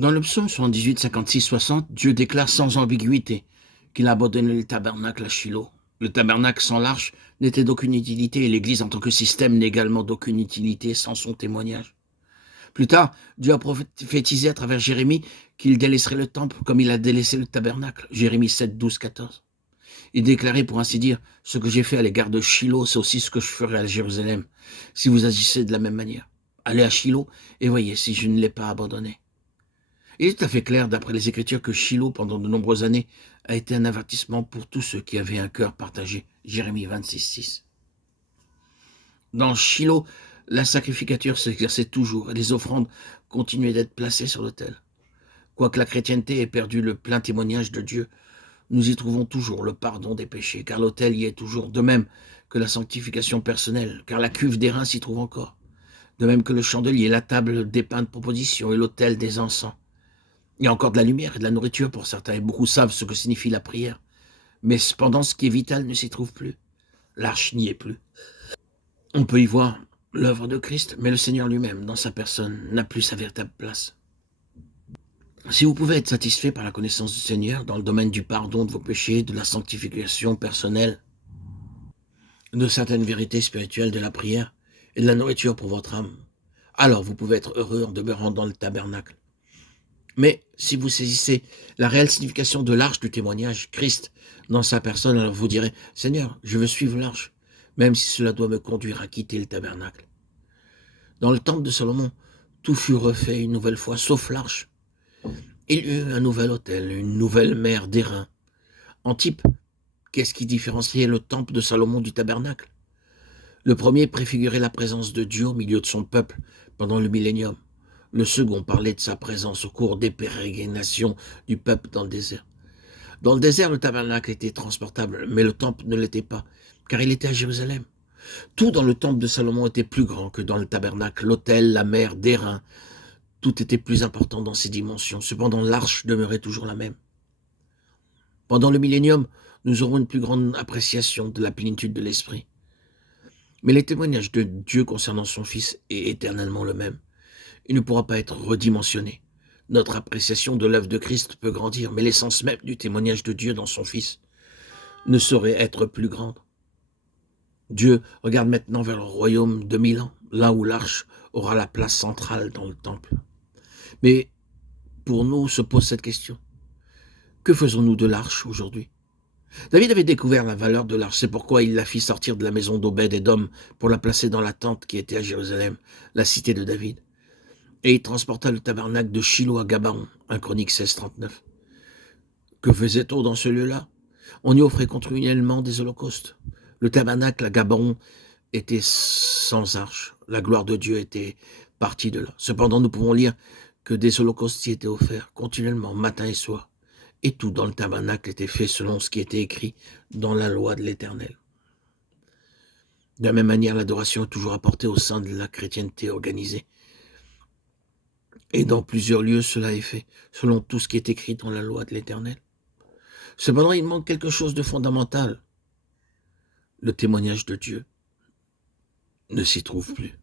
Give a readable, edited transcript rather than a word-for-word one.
Dans le psaume 78, 56, 60, Dieu déclare sans ambiguïté qu'il a abandonné le tabernacle à Shiloh. Le tabernacle sans l'arche n'était d'aucune utilité et l'Église en tant que système n'est également d'aucune utilité sans son témoignage. Plus tard, Dieu a prophétisé à travers Jérémie qu'il délaisserait le temple comme il a délaissé le tabernacle. Jérémie 7, 12, 14. Il déclarait pour ainsi dire, ce que j'ai fait à l'égard de Shiloh, c'est aussi ce que je ferai à Jérusalem, si vous agissez de la même manière. Allez à Shiloh et voyez si je ne l'ai pas abandonné. Il est tout à fait clair, d'après les Écritures, que Shiloh, pendant de nombreuses années, a été un avertissement pour tous ceux qui avaient un cœur partagé. Jérémie 26, 6. Dans Shiloh, la sacrificature s'exerçait toujours et les offrandes continuaient d'être placées sur l'autel. Quoique la chrétienté ait perdu le plein témoignage de Dieu, nous y trouvons toujours le pardon des péchés, car l'autel y est toujours, de même que la sanctification personnelle, car la cuve d'airain s'y trouve encore, de même que le chandelier, la table des pains de proposition et l'autel des encens. Il y a encore de la lumière et de la nourriture pour certains, et beaucoup savent ce que signifie la prière. Mais cependant, ce qui est vital ne s'y trouve plus. L'arche n'y est plus. On peut y voir l'œuvre de Christ, mais le Seigneur lui-même, dans sa personne, n'a plus sa véritable place. Si vous pouvez être satisfait par la connaissance du Seigneur dans le domaine du pardon de vos péchés, de la sanctification personnelle, de certaines vérités spirituelles, de la prière et de la nourriture pour votre âme, alors vous pouvez être heureux en demeurant dans le tabernacle. Mais si vous saisissez la réelle signification de l'arche du témoignage, Christ, dans sa personne, alors vous direz, « Seigneur, je veux suivre l'arche, même si cela doit me conduire à quitter le tabernacle. » Dans le temple de Salomon, tout fut refait une nouvelle fois, sauf l'arche. Il y eut un nouvel autel, une nouvelle mer d'airain. En type, qu'est-ce qui différenciait le temple de Salomon du tabernacle? Le premier préfigurait la présence de Dieu au milieu de son peuple pendant le millénium. Le second parlait de sa présence au cours des pérégrinations du peuple dans le désert. Dans le désert, le tabernacle était transportable, mais le temple ne l'était pas, car il était à Jérusalem. Tout dans le temple de Salomon était plus grand que dans le tabernacle. L'autel, la mer d'airain, tout était plus important dans ses dimensions. Cependant, l'arche demeurait toujours la même. Pendant le millénium, nous aurons une plus grande appréciation de la plénitude de l'esprit. Mais les témoignages de Dieu concernant son Fils est éternellement le même. Il ne pourra pas être redimensionné. Notre appréciation de l'œuvre de Christ peut grandir, mais l'essence même du témoignage de Dieu dans son Fils ne saurait être plus grande. Dieu regarde maintenant vers le royaume de 1000 ans, là où l'arche aura la place centrale dans le temple. Mais pour nous se pose cette question. Que faisons-nous de l'arche aujourd'hui? David avait découvert la valeur de l'arche, c'est pourquoi il la fit sortir de la maison d'Obed-Édom pour la placer dans la tente qui était à Jérusalem, la cité de David. Et il transporta le tabernacle de Shiloh à Gabaon, 1 Chronique 16, 39. Que faisait-on dans ce lieu-là? On y offrait continuellement des holocaustes. Le tabernacle à Gabaon était sans arche. La gloire de Dieu était partie de là. Cependant, nous pouvons lire que des holocaustes y étaient offerts continuellement, matin et soir. Et tout dans le tabernacle était fait selon ce qui était écrit dans la loi de l'Éternel. De la même manière, l'adoration est toujours apportée au sein de la chrétienté organisée. Et dans plusieurs lieux, cela est fait, selon tout ce qui est écrit dans la loi de l'Éternel. Cependant, il manque quelque chose de fondamental. Le témoignage de Dieu ne s'y trouve plus.